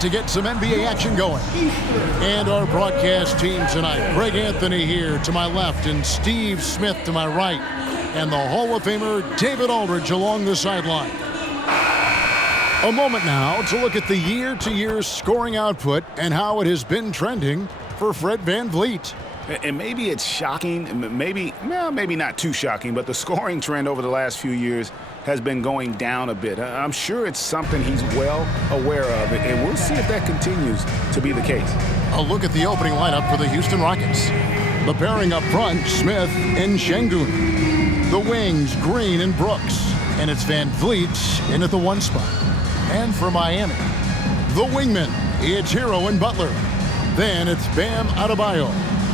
to get some NBA action going. And our broadcast team tonight, Greg Anthony here to my left and Steve Smith to my right. And the Hall of Famer David Aldridge along the sideline. A moment now to look at the year-to-year scoring output and how it has been trending for Fred VanVleet. And maybe it's shocking, maybe not too shocking, but the scoring trend over the last few years has been going down a bit. I'm sure it's something he's well aware of, and we'll see if that continues to be the case. A look at the opening lineup for the Houston Rockets. The pairing up front, Smith and Şengün. The wings, Green and Brooks. And it's VanVleet in at the 1 spot. And for Miami, the wingmen, it's Hero and Butler. Then it's Bam Adebayo.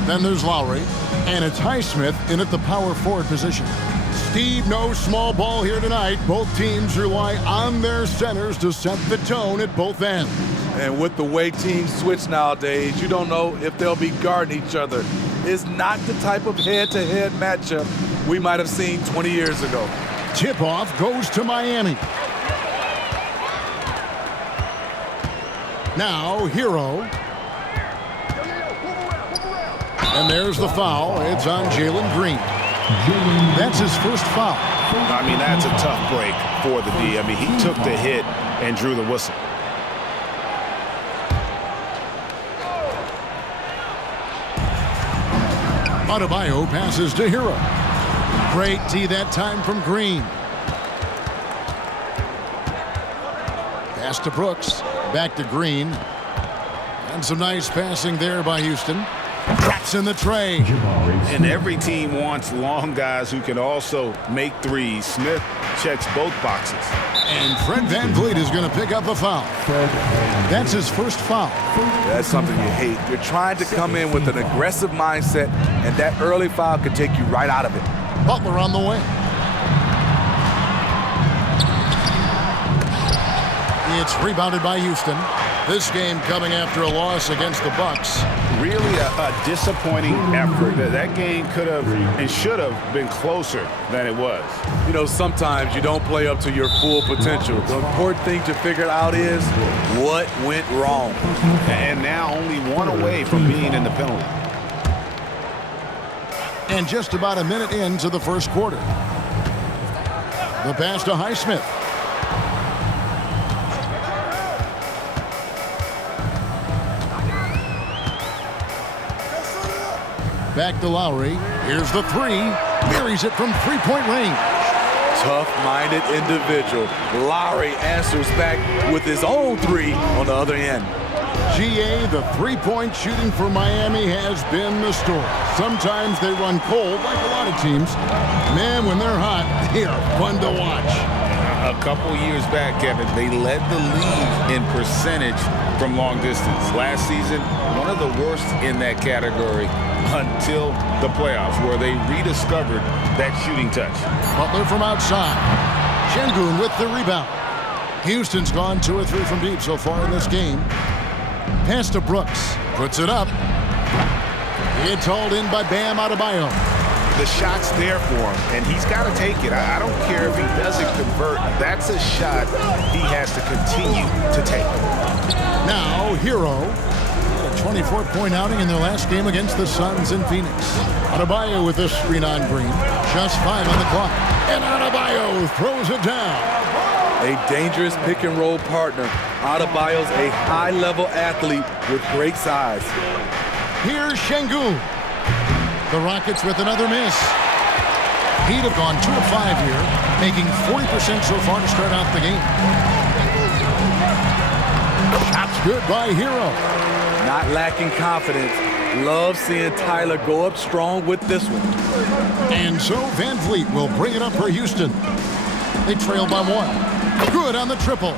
Then there's Lowry. And it's Highsmith in at the power forward position. Steve, no small ball here tonight. Both teams rely on their centers to set the tone at both ends. And with the way teams switch nowadays, you don't know if they'll be guarding each other. It's not the type of head-to-head matchup we might have seen 20 years ago. Tip-off goes to Miami. Now, Hero. And there's the foul. It's on Jalen Green. That's his first foul. I mean, that's a tough break for the D. I mean, he took the hit and drew the whistle. Adebayo passes to Hero. Great D that time from Green. Pass to Brooks. Back to Green. And some nice passing there by Houston. That's in the tray. And every team wants long guys who can also make threes. Smith checks both boxes. And Fred VanVleet is going to pick up the foul. That's his first foul. That's something you hate. You're trying to come in with an aggressive mindset, and that early foul could take you right out of it. Butler on the wing. It's rebounded by Houston. This game coming after a loss against the Bucks. Really a disappointing effort. That game could have and should have been closer than it was. You know, sometimes you don't play up to your full potential. The important thing to figure out is what went wrong. And now only one away from being in the penalty. And just about a minute into the first quarter. The pass to Highsmith. Back to Lowry. Here's the three. Buries it from three-point range. Tough-minded individual. Lowry answers back with his own three on the other end. GA, the three-point shooting for Miami has been the story. Sometimes they run cold, like a lot of teams. Man, when they're hot, they are fun to watch. A couple years back, Kevin, they led the league in percentage from long distance. Last season, one of the worst in that category until the playoffs, where they rediscovered that shooting touch. Butler from outside. Şengün with the rebound. Houston's gone 2 or 3 from deep so far in this game. Pass to Brooks. Puts it up. It's hauled in by Bam Adebayo. The shot's there for him, and he's got to take it. I don't care if he doesn't convert. That's a shot he has to continue to take. Now, Hero. A 24-point outing in their last game against the Suns in Phoenix. Adebayo with this screen on Green. Just 5 on the clock. And Adebayo throws it down. A dangerous pick-and-roll partner. Adebayo's a high-level athlete with great size. Here's Şengün. The Rockets with another miss. Heat have gone 2 of 5 here, making 40% so far to start out the game. Shot's good by Hero. Not lacking confidence. Love seeing Tyler go up strong with this one. And so VanVleet will bring it up for Houston. They trail by 1. Good on the triple.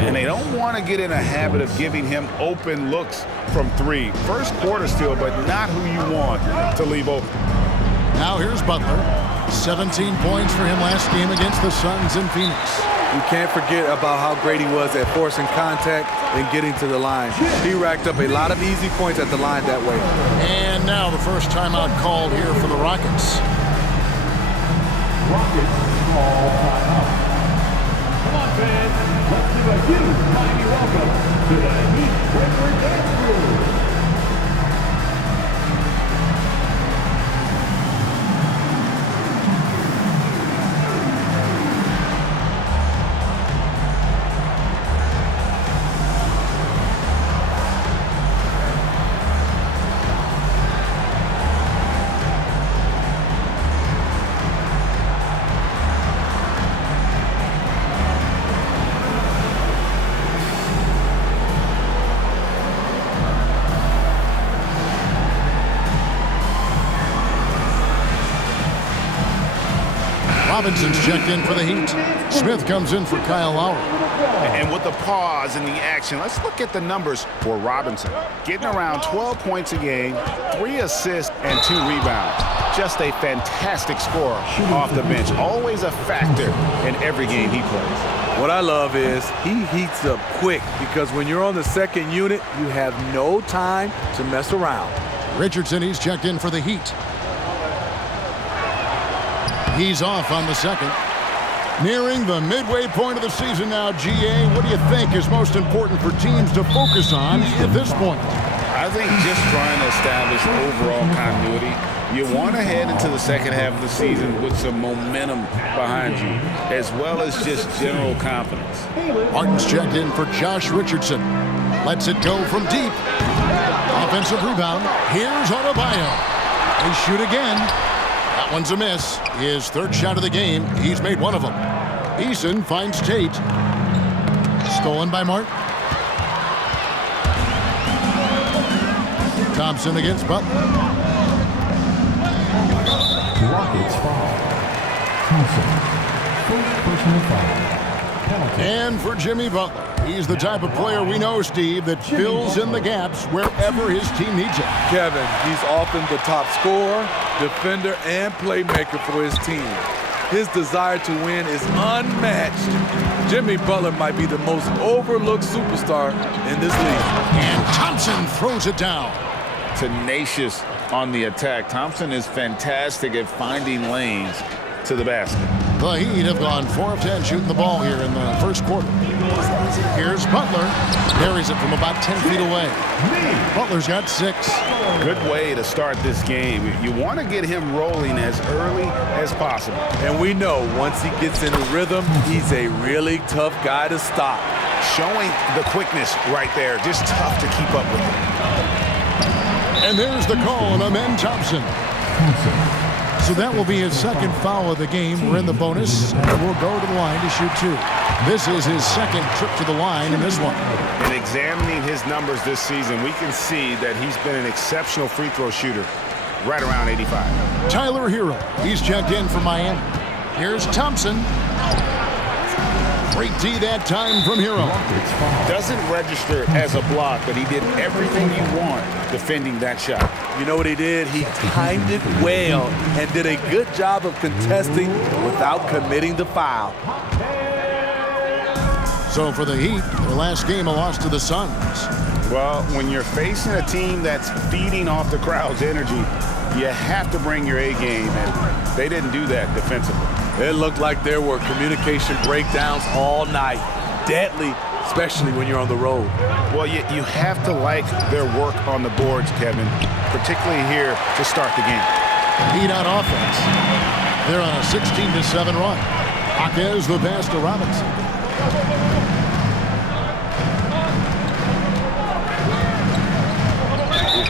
And they don't want to get in a habit of giving him open looks from 3. First quarter still, but not who you want to leave open. Now here's Butler. 17 points for him last game against the Suns in Phoenix. You can't forget about how great he was at forcing contact and getting to the line. He racked up a lot of easy points at the line that way. And now the first timeout called here for the Rockets. Rockets call timeout. Come on, fans. Let's give a huge mighty welcome to the Robinson's checked in for the Heat. Smith comes in for Kyle Lowry. And with the pause in the action, let's look at the numbers for Robinson. Getting around 12 points a game, 3 assists, and 2 rebounds. Just a fantastic scorer off the bench. Always a factor in every game he plays. What I love is he heats up quick because when you're on the second unit, you have no time to mess around. Richardson, he's checked in for the Heat. He's off on the second. Nearing the midway point of the season now, GA, what do you think is most important for teams to focus on at this point? I think just trying to establish overall continuity. You want to head into the second half of the season with some momentum behind you, as well as just general confidence. Martin's checked in for Josh Richardson. Lets it go from deep. Offensive rebound. Here's Adebayo. They shoot again. That one's a miss. His third shot of the game. He's made one of them. Eason finds Tate. Stolen by Martin. Thompson against Butler. Rockets foul. Thompson. First personal foul. Penalty. And for Jimmy Butler. He's the type of player we know, Steve, that fills in the gaps wherever his team needs it. Kevin, he's often the top scorer, defender, and playmaker for his team. His desire to win is unmatched. Jimmy Butler might be the most overlooked superstar in this league. And Thompson throws it down. Tenacious on the attack. Thompson is fantastic at finding lanes to the basket. The Heat have gone 4 of 10 shooting the ball here in the first quarter. Here's Butler. Buries it from about 10 feet away. Butler's got 6. Good way to start this game. You want to get him rolling as early as possible. And we know once he gets into rhythm, he's a really tough guy to stop. Showing the quickness right there. Just tough to keep up with him. And there's the call on Amen Thompson. So that will be his second foul of the game. We're in the bonus, and we'll go to the line to shoot 2. This is his second trip to the line in this one. In examining his numbers this season, we can see that he's been an exceptional free throw shooter, right around 85. Tyler Hero, he's checked in for Miami. Here's Thompson. Great D that time from Hero. Doesn't register as a block, but he did everything you want defending that shot. You know what he did? He timed it well and did a good job of contesting without committing the foul. So for the Heat, their last game a loss to the Suns. Well, when you're facing a team that's feeding off the crowd's energy, you have to bring your A game, and they didn't do that defensively. It looked like there were communication breakdowns all night. Deadly, especially when you're on the road. Well, you have to like their work on the boards, Kevin, particularly here to start the game. Heat on offense. They're on a 16-7 run. Jaquez the pass to Robinson.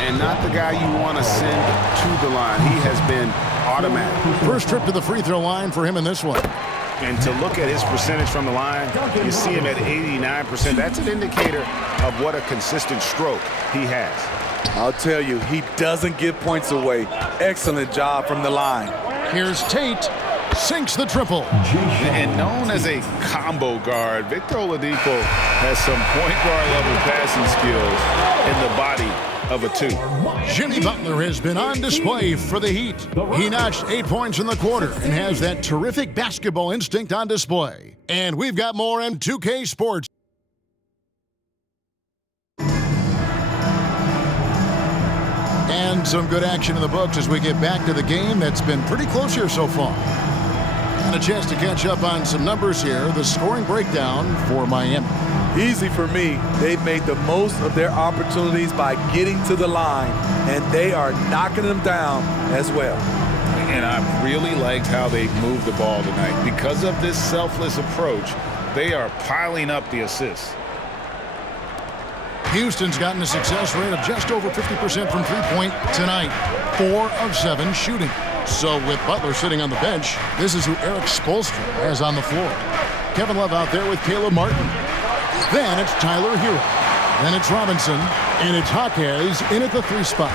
And not the guy you want to send to the line. He has been automatic. First trip to the free throw line for him in this one. And to look at his percentage from the line, you see him at 89%. That's an indicator of what a consistent stroke he has. I'll tell you, he doesn't give points away. Excellent job from the line. Here's Tate. Sinks the triple. And known as a combo guard, Victor Oladipo has some point guard level passing skills in the body of a 2. Jimmy Butler has been on display for the Heat. He notched 8 points in the quarter and has that terrific basketball instinct on display. And we've got more in 2K Sports. And some good action in the books as we get back to the game that's been pretty close here so far. And a chance to catch up on some numbers here. The scoring breakdown for Miami. Easy for me. They've made the most of their opportunities by getting to the line, and they are knocking them down as well. And I really liked how they moved the ball tonight. Because of this selfless approach, they are piling up the assists. Houston's gotten a success rate of just over 50% from three-point tonight. 4 of 7 shooting. So with Butler sitting on the bench, this is who Eric Spoelstra has on the floor. Kevin Love out there with Caleb Martin. Then it's Tyler Hero. Then it's Robinson. And it's Jaquez in at the 3 spot.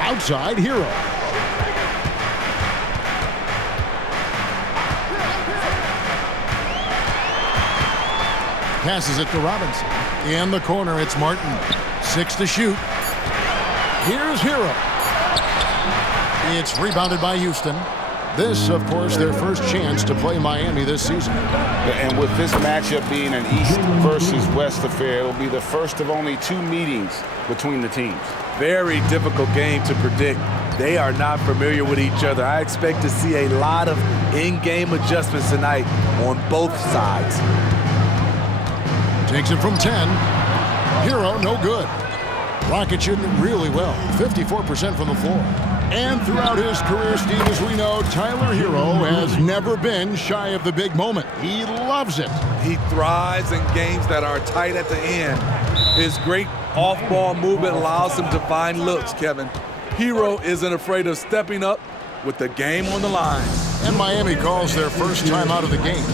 Outside Hero. passes it to Robinson. In the corner, it's Martin. 6 to shoot. Here's Hero. It's rebounded by Houston. This, of course, their first chance to play Miami this season. And with this matchup being an East versus West affair, it'll be the first of only 2 meetings between the teams. Very difficult game to predict. They are not familiar with each other. I expect to see a lot of in-game adjustments tonight on both sides. Takes it from 10. Hero, no good. Rockets shooting really well, 54% from the floor. And throughout his career, Steve, as we know, Tyler Hero has never been shy of the big moment. He loves it. He thrives in games that are tight at the end. His great off-ball movement allows him to find looks, Kevin. Hero isn't afraid of stepping up with the game on the line. And Miami calls their first time out of the game.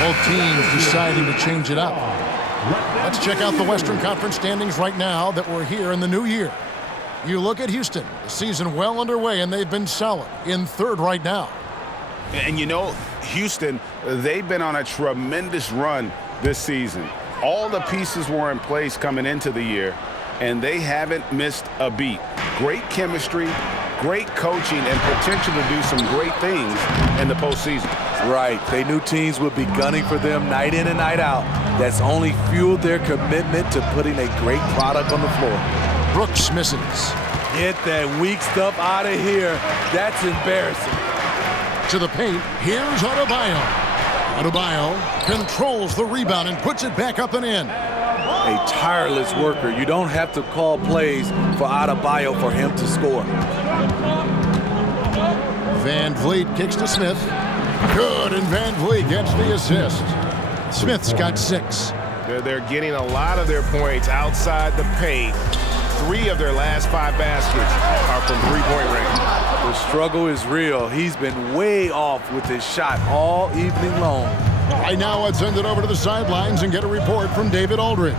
Both teams deciding to change it up. Let's check out the Western Conference standings right now that we're here in the new year. You look at Houston, the season well underway, and they've been solid in 3rd right now. And you know, Houston, they've been on a tremendous run this season. All the pieces were in place coming into the year, and they haven't missed a beat. Great chemistry, great coaching, and potential to do some great things in the postseason. Right. They knew teams would be gunning for them night in and night out. That's only fueled their commitment to putting a great product on the floor. Brooks misses. Get that weak stuff out of here. That's embarrassing. To the paint, here's Adebayo. Adebayo controls the rebound and puts it back up and in. A tireless worker. You don't have to call plays for Adebayo for him to score. Van Vliet kicks to Smith. Good, and Van Vliet gets the assist. Smith's got 6. They're getting a lot of their points outside the paint. 3 of their last 5 baskets are from three-point range. The struggle is real. He's been way off with his shot all evening long. Right now, let's send it over to the sidelines and get a report from David Aldridge.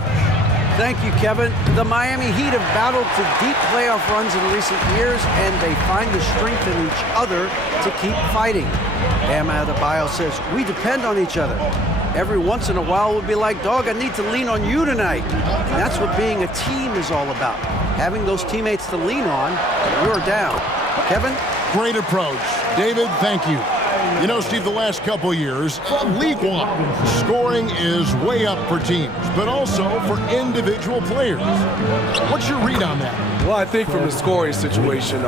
Thank you, Kevin. The Miami Heat have battled to deep playoff runs in recent years, and they find the strength in each other to keep fighting. Bam Adebayo says, we depend on each other. Every once in a while, we'll be like, dog, I need to lean on you tonight. And that's what being a team is all about. Having those teammates to lean on when you're down. Kevin? Great approach. David, thank you. You know, Steve, the last couple years, league-wide, scoring is way up for teams, but also for individual players. What's your read on that? Well, I think from the scoring situation,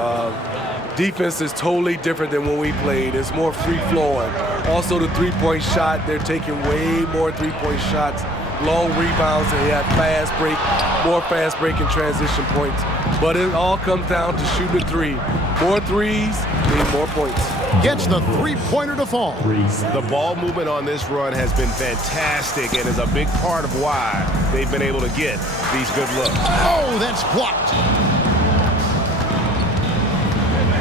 defense is totally different than when we played. It's more free-flowing. Also, the three-point shot, they're taking way more three-point shots, long rebounds, and they have fast break, more fast break and transition points. But it all comes down to shooting the 3. More threes mean more points. Gets the three-pointer to fall. The ball movement on this run has been fantastic and is a big part of why they've been able to get these good looks. Oh, that's blocked.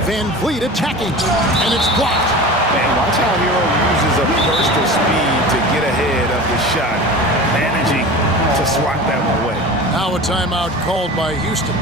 Van Vliet attacking, and it's blocked. Man, watch how Hero uses a burst of speed to get ahead of the shot, managing to swat that one away. Now a timeout called by Houston.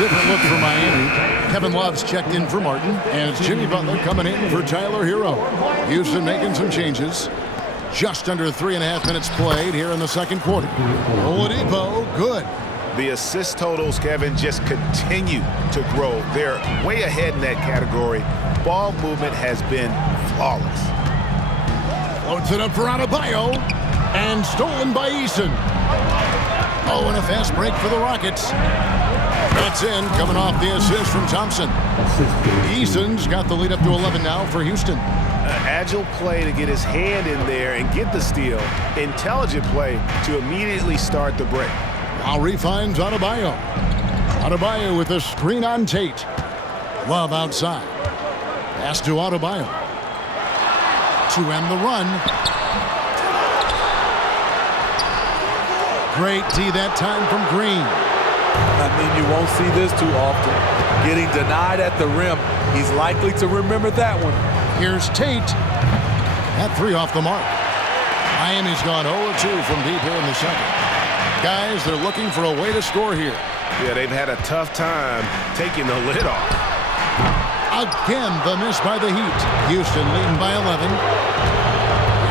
different look for Miami. Kevin Love's checked in for Martin, and it's Jimmy Butler coming in for Tyler Hero. Houston making some changes. Just under 3.5 minutes played here in the second quarter. Oladipo, good. The assist totals, Kevin, just continue to grow. They're way ahead in that category. Ball movement has been flawless. Floats it up for Adebayo, and stolen by Eason. Oh, and a fast break for the Rockets. That's in, coming off the assist from Thompson. Eason's got the lead up to 11 now for Houston. Agile play to get his hand in there and get the steal. Intelligent play to immediately start the break. Lowry finds Adebayo. Adebayo with a screen on Tate. Love outside. Pass to Adebayo. To end the run. Great D that time from Green. I mean, you won't see this too often. Getting denied at the rim. He's likely to remember that one. Here's Tate. That three off the mark. Miami's gone 0-2 from deep here in the second. Guys, they're looking for a way to score here. Yeah, they've had a tough time taking the lid off. Again, the miss by the Heat. Houston leading by 11.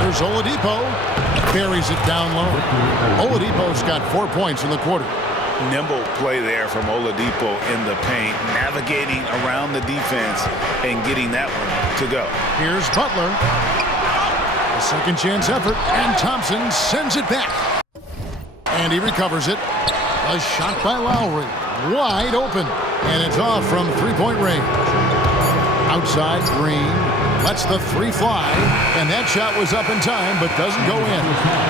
Here's Oladipo. Buries it down low. Oladipo's got 4 points in the quarter. Nimble play there from Oladipo in the paint, navigating around the defense and getting that one to go. Here's Butler. A second chance effort, and Thompson sends it back. And he recovers it. A shot by Lowry. Wide open. And it's off from three-point range. Outside, Green lets the three fly. And that shot was up in time, but doesn't go in.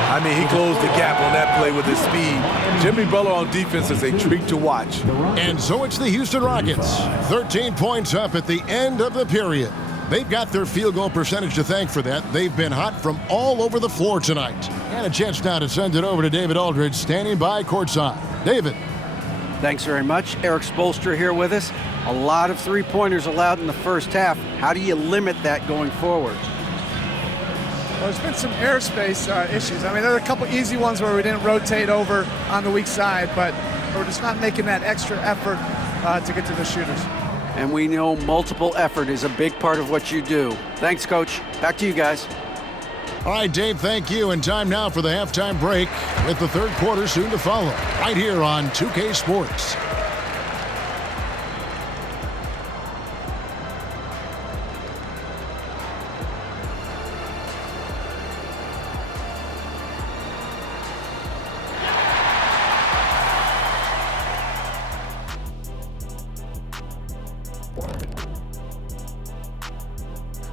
I mean, he closed the gap on that play with his speed. Jimmy Butler on defense is a treat to watch. And so it's the Houston Rockets. 13 points up at the end of the period. They've got their field goal percentage to thank for that. They've been hot from all over the floor tonight. And a chance now to send it over to David Aldridge, standing by courtside. David. Thanks very much. Eric Spoelstra here with us. A lot of three-pointers allowed in the first half. How do you limit that going forward? Well, there's been some airspace issues. I mean, there are a couple easy ones where we didn't rotate over on the weak side, but we're just not making that extra effort to get to the shooters. And we know multiple effort is a big part of what you do. Thanks, Coach. Back to you guys. All right, Dave, thank you. And time now for the halftime break with the third quarter soon to follow. Right here on 2K Sports.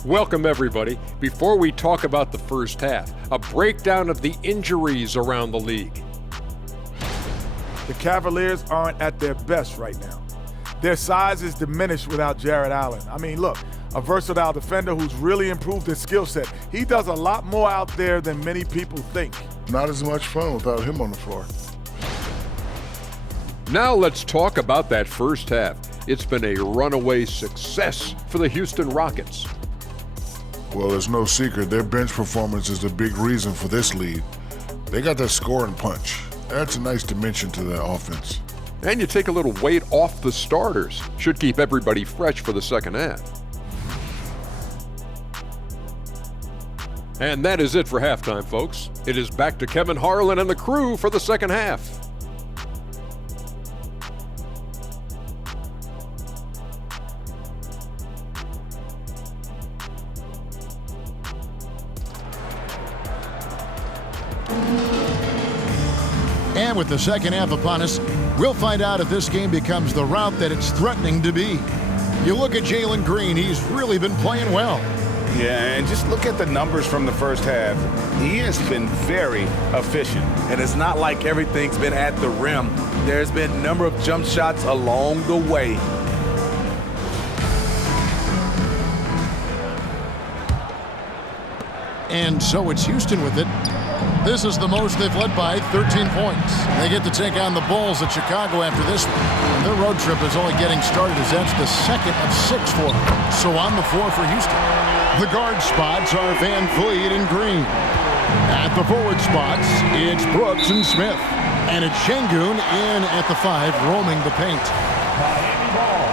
Welcome, everybody. Before we talk about the first half, a breakdown of the injuries around the league. The Cavaliers aren't at their best right now. Their size is diminished without Jarrett Allen. I mean, look, a versatile defender who's really improved his skill set. He does a lot more out there than many people think. Not as much fun without him on the floor. Now let's talk about that first half. It's been a runaway success for the Houston Rockets. Well, there's no secret. Their bench performance is a big reason for this lead. They got that scoring punch. That's a nice dimension to their offense. And you take a little weight off the starters. Should keep everybody fresh for the second half. And that is it for halftime, folks. It is back to Kevin Harlan and the crew for the second half. And with the second half upon us, we'll find out if this game becomes the route that it's threatening to be. You look at Jalen Green, he's really been playing well. Yeah, and just look at the numbers from the first half. He has been very efficient. And it's not like everything's been at the rim. There's been a number of jump shots along the way. And so it's Houston with it. This is the most they've led by, 13 points. They get to take on the Bulls at Chicago after this one. And their road trip is only getting started as that's the second of 6 for them. So on the floor for Houston. The guard spots are Van Vliet and Green. At the forward spots, it's Brooks and Smith. And it's Şengün in at the 5, roaming the paint. Miami ball.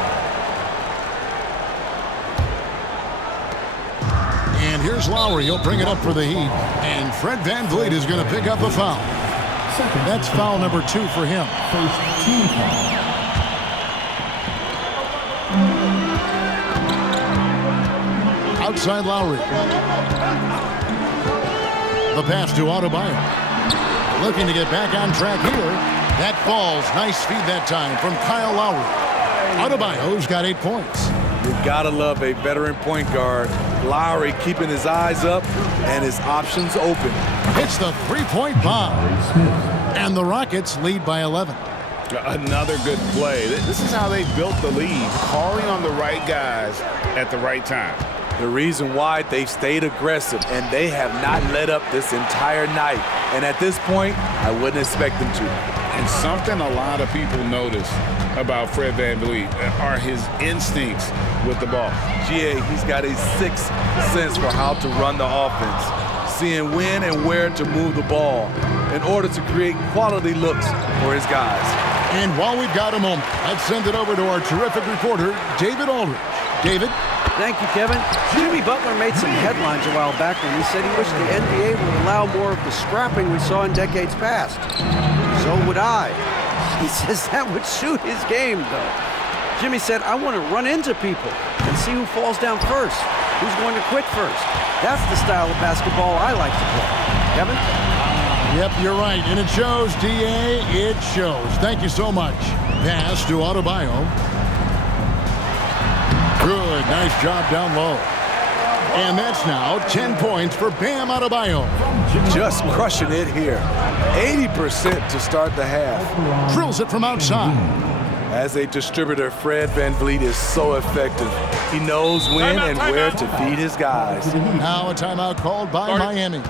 And here's Lowry. He'll bring it up for the Heat. And Fred VanVleet is going to pick up a foul. That's foul number 2 for him. First team foul. Outside Lowry. The pass to Adebayo. Looking to get back on track here. That falls. Nice feed that time from Kyle Lowry. Adebayo's got 8 points. You gotta love a veteran point guard. Lowry keeping his eyes up and his options open. Hits the three-point bomb. And the Rockets lead by 11. Another good play. This is how they built the lead, calling on the right guys at the right time. The reason why they've stayed aggressive and they have not let up this entire night. And at this point, I wouldn't expect them to. And something a lot of people notice about Fred VanVleet are his instincts with the ball. GA, he's got a sixth sense for how to run the offense, seeing when and where to move the ball in order to create quality looks for his guys. And while we've got a moment, let's send it over to our terrific reporter, David Aldridge. David? Thank you, Kevin. Jimmy Butler made some headlines a while back when he said he wished the NBA would allow more of the scrapping we saw in decades past. So would I. He says that would suit his game, though. Jimmy said, I want to run into people and see who falls down first, who's going to quit first. That's the style of basketball I like to play. Kevin? Yep, you're right. And it shows, D.A. It shows. Thank you so much. Pass to Adebayo. Good. Nice job down low. And that's now 10 points for Bam Adebayo. Just crushing it here. 80% to start the half. Drills it from outside. As a distributor, Fred VanVleet is so effective. He knows when and where to feed his guys. Now a timeout called by Miami.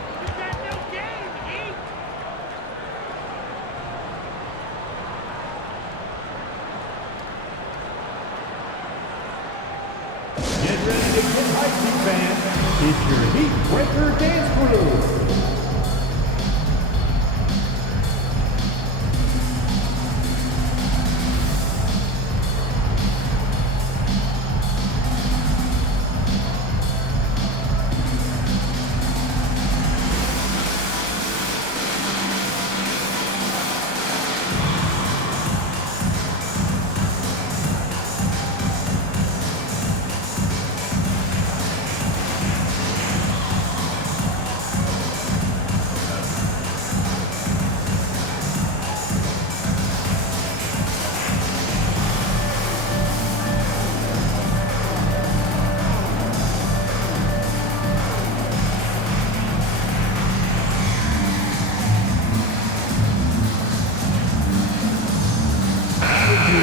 Get ready to get hyped, fans. It's your Heat Breaker Dance Crew.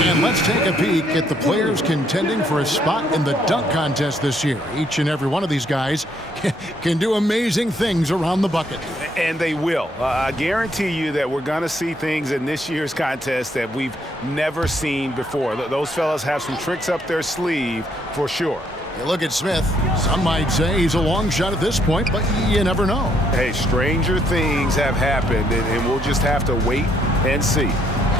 And let's take a peek at the players contending for a spot in the dunk contest this year. Each and every one of these guys can do amazing things around the bucket. And they will. I guarantee you that we're going to see things in this year's contest that we've never seen before. Those fellas have some tricks up their sleeve for sure. You look at Smith. Some might say he's a long shot at this point, but you never know. Hey, stranger things have happened, and we'll just have to wait and see.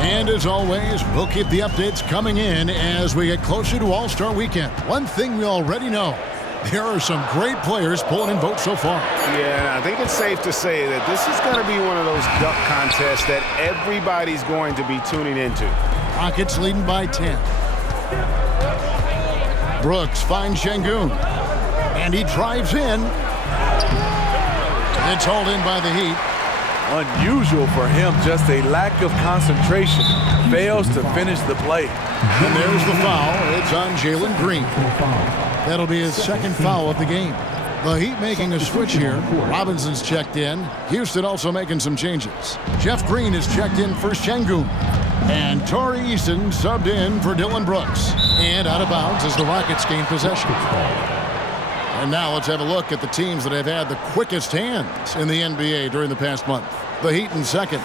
And as always, we'll keep the updates coming in as we get closer to All-Star Weekend. One thing we already know, there are some great players pulling in votes so far. Yeah, I think it's safe to say that this is going to be one of those dunk contests that everybody's going to be tuning into. Rockets leading by 10. Brooks finds Şengün, and he drives in. It's hauled in by the Heat. Unusual for him, just a lack of concentration. Fails to finish the play. And there's the foul. It's on Jalen Green. That'll be his second foul of the game. The Heat making a switch here. Robinson's checked in. Houston also making some changes. Jeff Green is checked in for Şengün. And Torrey Eason subbed in for Dylan Brooks. And out of bounds as the Rockets gain possession. And now let's have a look at the teams that have had the quickest hands in the NBA during the past month. The Heat in second.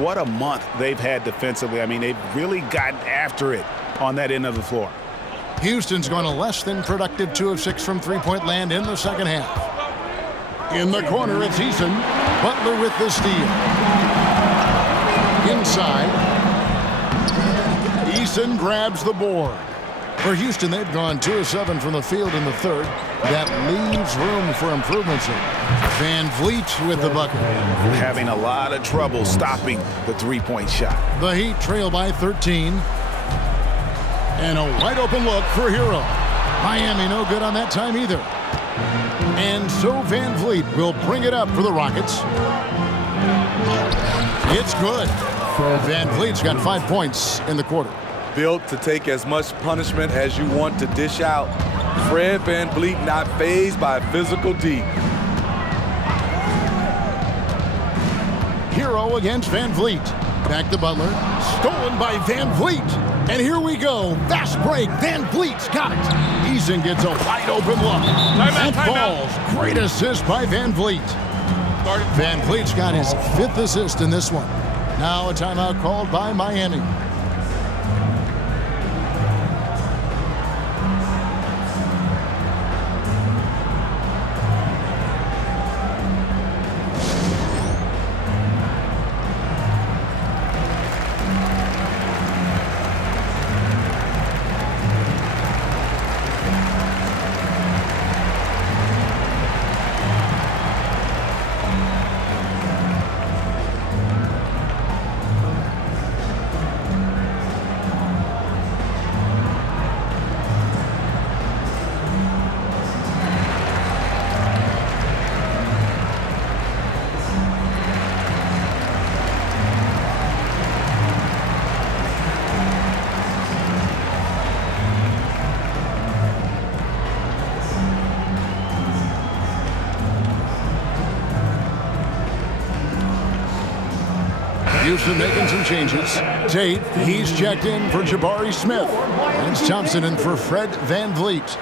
What a month they've had defensively. I mean, they've really gotten after it on that end of the floor. Houston's going a less than productive 2 of 6 from three-point land in the second half. In the corner, it's Eason. Butler with the steal. Inside. Robinson grabs the board. For Houston, they've gone 2 of 7 from the field in the third. That leaves room for improvements. Van Vliet with the bucket. Having a lot of trouble stopping the three-point shot. The Heat trail by 13. And a wide open look for Hero. Miami no good on that time either. And so Van Vliet will bring it up for the Rockets. It's good. Van Vliet's got 5 points in the quarter. Built to take as much punishment as you want to dish out. Fred VanVleet not fazed by physical D. Hero against Van Vliet. Back to Butler. Stolen by Van Vliet. And here we go. Fast break. Van Vliet's got it. Eason gets a wide open look. And falls. Great assist by Van Vliet. Van Vliet's got his 5th assist in this one. Now a timeout called by Miami. Houston making some changes. Tate, he's checked in for Jabari Smith. And Thompson in for Fred Van Vliet.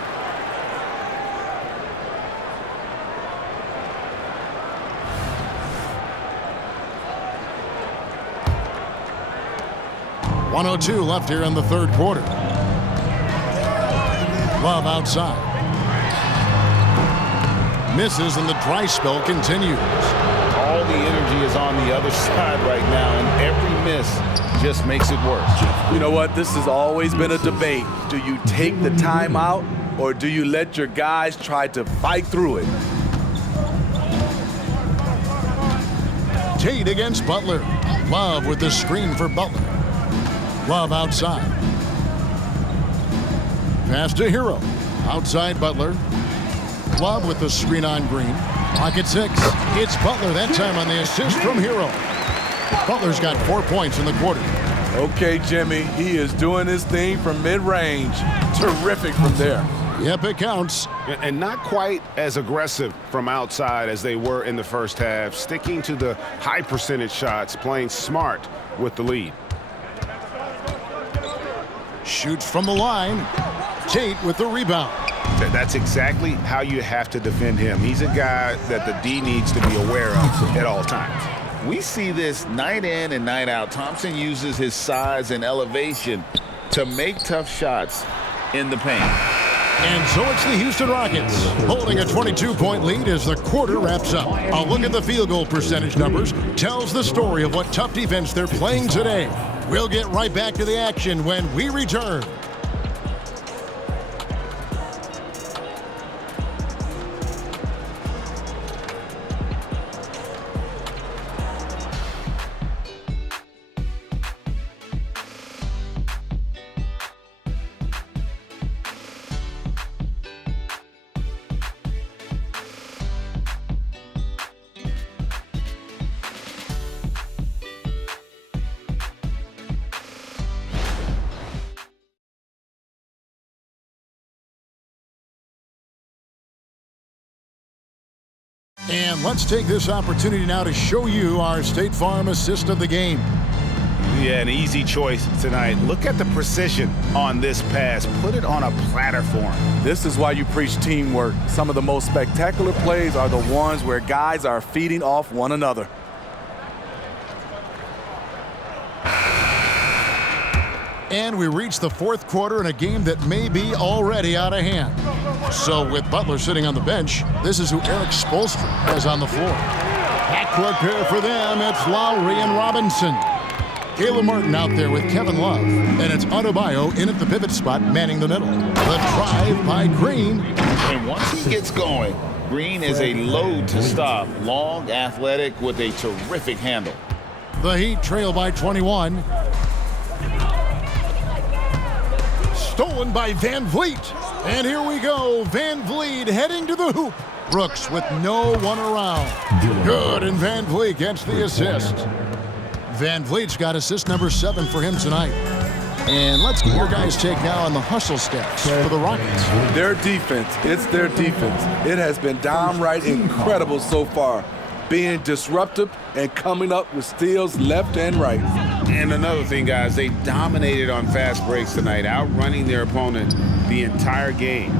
.102 left here in the third quarter. Love outside. Misses and the dry spell continues. All the energy is on the other side right now, and every miss just makes it worse. You know what? This has always been a debate. Do you take the timeout, or do you let your guys try to fight through it? Tate against Butler. Love with the screen for Butler. Love outside. Pass to Hero. Outside Butler. Love with the screen on Green. Pocket 6. It's Butler that time on the assist from Hero. Butler's got 4 points in the quarter. Okay, Jimmy, he is doing his thing from mid-range. Terrific from there. Yep, it counts. And not quite as aggressive from outside as they were in the first half, sticking to the high percentage shots, playing smart with the lead. Shoots from the line. Tate with the rebound. That's exactly how you have to defend him. He's a guy that the D needs to be aware of at all times. We see this night in and night out. Thompson uses his size and elevation to make tough shots in the paint. And so it's the Houston Rockets holding a 22-point lead as the quarter wraps up. A look at the field goal percentage numbers tells the story of what tough defense they're playing today. We'll get right back to the action when we return. And let's take this opportunity now to show you our State Farm assist of the game. Yeah, an easy choice tonight. Look at the precision on this pass. Put it on a platter for him. This is why you preach teamwork. Some of the most spectacular plays are the ones where guys are feeding off one another. And we reach the fourth quarter in a game that may be already out of hand. So with Butler sitting on the bench, this is who Eric Spoelstra has on the floor. Backcourt pair for them, it's Lowry and Robinson. Caleb Martin out there with Kevin Love. And it's Adebayo in at the pivot spot, manning the middle. The drive by Green. And once he gets going, Green is a load to stop. Long, athletic, with a terrific handle. The Heat trail by 21. Stolen by Van Vliet. And here we go. Van Vliet heading to the hoop. Brooks with no one around. Good, and Van Vliet gets the assist. Van Vliet's got assist number 7 for him tonight. And let's get your guys' take now on the hustle stats for the Rockets. Their defense, it's their defense. It has been downright incredible so far, being disruptive and coming up with steals left and right. And another thing, guys, they dominated on fast breaks tonight, outrunning their opponent the entire game.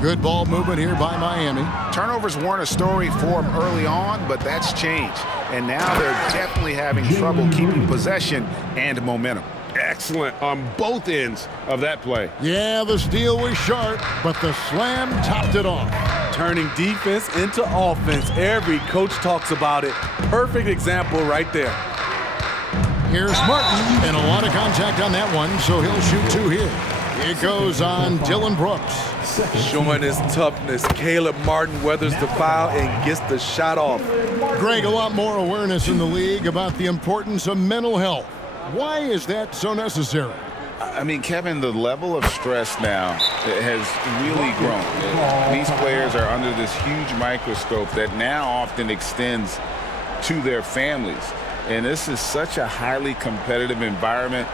Good ball movement here by Miami. Turnovers weren't a story for them early on, but that's changed. And now they're definitely having trouble keeping possession and momentum. Excellent on both ends of that play. Yeah, the steal was sharp, but the slam topped it off. Turning defense into offense. Every coach talks about it. Perfect example right there. Here's Martin, and a lot of contact on that one, so he'll shoot 2 here. It goes on Dylan Brooks. Showing his toughness, Caleb Martin weathers the foul and gets the shot off. Greg, a lot more awareness in the league about the importance of mental health. Why is that so necessary? I mean, Kevin, the level of stress now has really grown. These players are under this huge microscope that now often extends to their families. And this is such a highly competitive environment.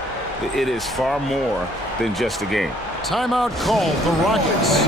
It is far more than just a game. Timeout called, the Rockets.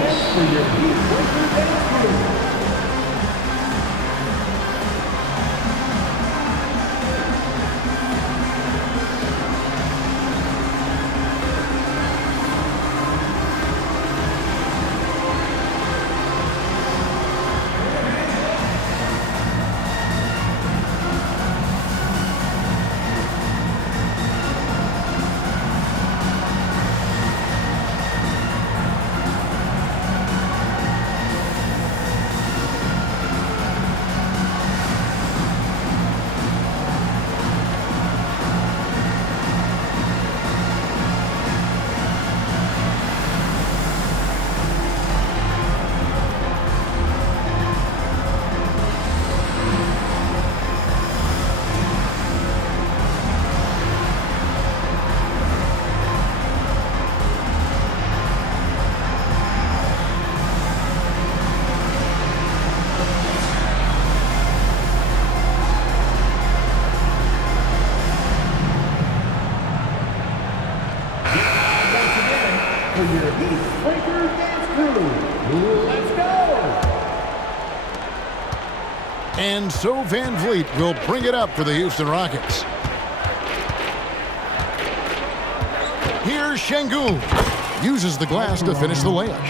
And so Van Vliet will bring it up for the Houston Rockets. Here's Şengün. Uses the glass to finish the layup.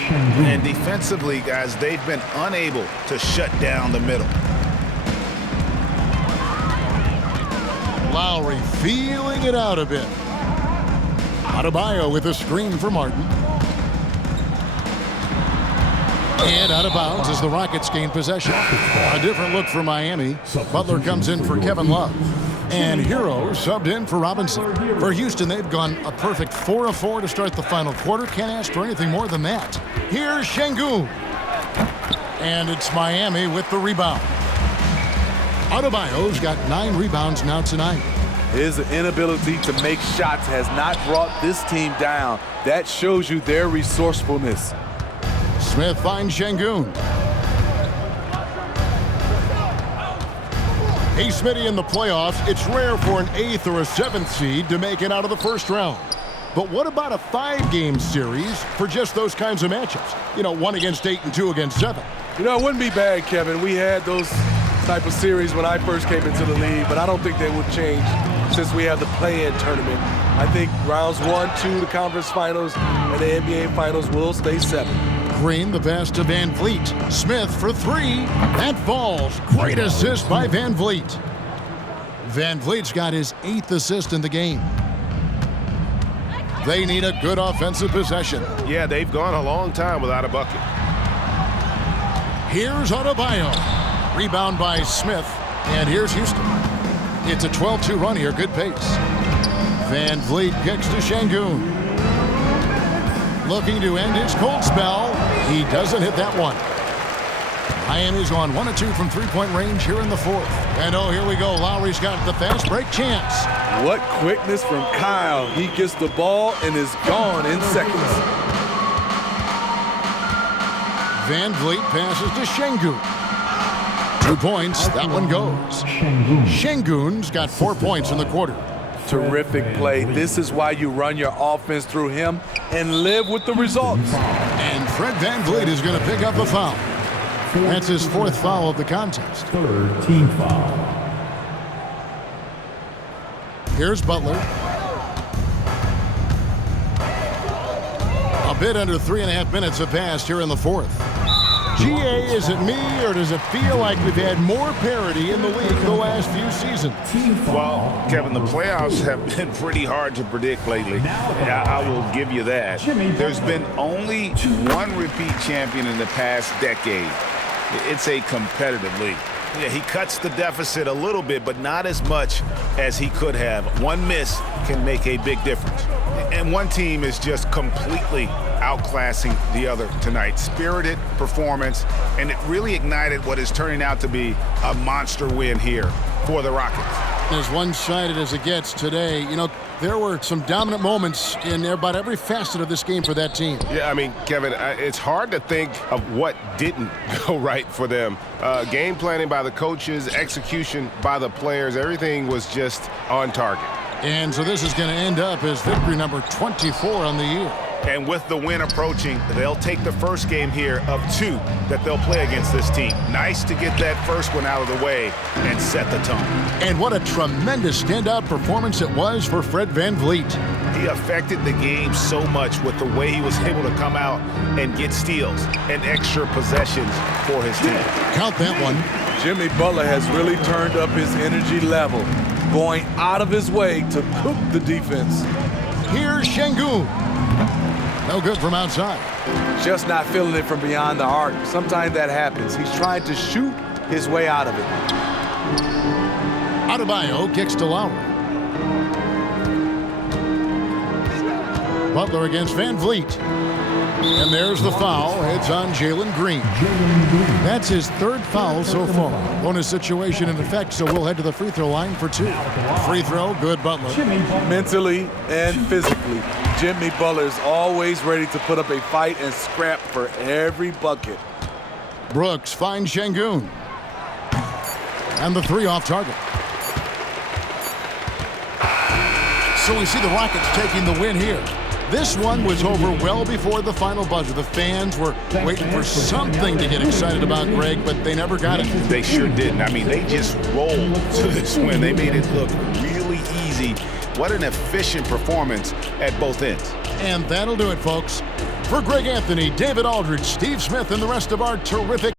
And defensively, guys, they've been unable to shut down the middle. Lowry feeling it out a bit. Adebayo with a screen for Martin. And out of bounds as the Rockets gain possession. A different look for Miami. Butler comes in for Kevin Love. And Hero subbed in for Robinson. For Houston, they've gone a perfect 4 of 4 to start the final quarter. Can't ask for anything more than that. Here's Şengün. And it's Miami with the rebound. Adebayo's got 9 rebounds now tonight. His inability to make shots has not brought this team down. That shows you their resourcefulness. Smith finds Şengün. Hey, Smitty, in the playoffs, it's rare for an 8th or a 7th seed to make it out of the first round. But what about a 5-game series for just those kinds of matchups? You know, 1 against 8 and 2 against 7. You know, it wouldn't be bad, Kevin. We had those type of series when I first came into the league, but I don't think they would change since we have the play-in tournament. I think rounds 1, 2, the conference finals, and the NBA finals will stay 7. Green, the pass to Van Vliet. Smith for 3. That falls. Great assist by Van Vliet. Van Vliet's got his 8th assist in the game. They need a good offensive possession. Yeah, they've gone a long time without a bucket. Here's Adebayo. Rebound by Smith. And here's Houston. It's a 12-2 run here. Good pace. Van Vliet kicks to Şengün. Looking to end his cold spell. He doesn't hit that one. Miami's on 1 of 2 from three-point range here in the fourth. And oh, here we go. Lowry's got the fast break chance. What quickness from Kyle. He gets the ball and is gone in seconds. Van Vliet passes to Şengün. 2 points. That one goes. Şengün's got 4 points in the quarter. Terrific play. This is why you run your offense through him and live with the results. And Fred Van Vliet is going to pick up a foul. That's his 4th foul of the contest. 3rd team foul. Here's Butler. A bit under 3.5 minutes have passed here in the fourth. GA, is it me, or does it feel like we've had more parity in the league the last few seasons? Well, Kevin, the playoffs have been pretty hard to predict lately. I will give you that. There's been only one repeat champion in the past decade. It's a competitive league. Yeah, he cuts the deficit a little bit, but not as much as he could have. One miss can make a big difference. And one team is just completely outclassing the other tonight. Spirited performance, and it really ignited what is turning out to be a monster win here for the Rockets. As one-sided as it gets today, you know, there were some dominant moments in about every facet of this game for that team. Yeah, I mean, Kevin, it's hard to think of what didn't go right for them. Game planning by the coaches, execution by the players, everything was just on target. And so this is going to end up as victory number 24 on the year. And with the win approaching, they'll take the first game here of 2 that they'll play against this team. Nice to get that first one out of the way and set the tone. And what a tremendous standout performance it was for Fred Van Vliet. He affected the game so much with the way he was able to come out and get steals and extra possessions for his team. Count that one. Jimmy Butler has really turned up his energy level, going out of his way to cook the defense. Here's Şengün. No good from outside. Just not feeling it from beyond the arc. Sometimes that happens. He's trying to shoot his way out of it. Adebayo kicks to Lowry. Butler against Van Vliet. And there's the foul. It's on Jalen Green. That's his 3rd foul so far. Bonus situation in effect, so we'll head to the free throw line for 2. Free throw, good Butler. Mentally and physically, Jimmy Butler is always ready to put up a fight and scrap for every bucket. Brooks finds Şengün. And the 3 off target. So we see the Rockets taking the win here. This one was over well before the final buzzer. The fans were waiting for something to get excited about, Greg, but they never got it. They sure didn't. I mean, they just rolled to this win. They made it look really easy. What an efficient performance at both ends. And that'll do it, folks. For Greg Anthony, David Aldridge, Steve Smith, and the rest of our terrific